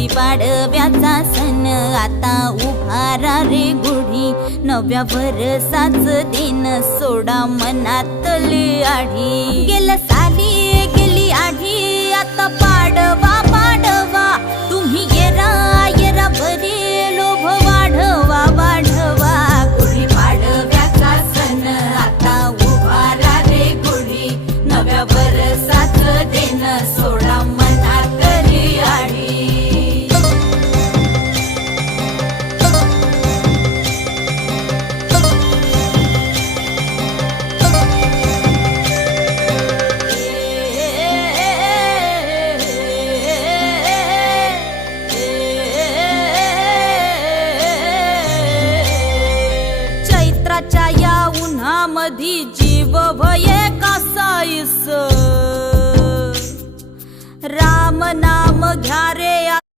गुढीपाडव्याचा सण आता उभारा रे गुढी, नव्या वर्षाच दिन सोडा मनातली आढी। गेल्या साली गेली आढी, आता पाडवा पाडवा, तुम्ही येरा येरा बरे लोभ वाढवा वाढवा। गुढीपाडव्याचा सण आता उभारा रे गुढी, नव्या वर्षाच दिन सोडा मनातली आढी। चैत्राच्या या उन्हामधी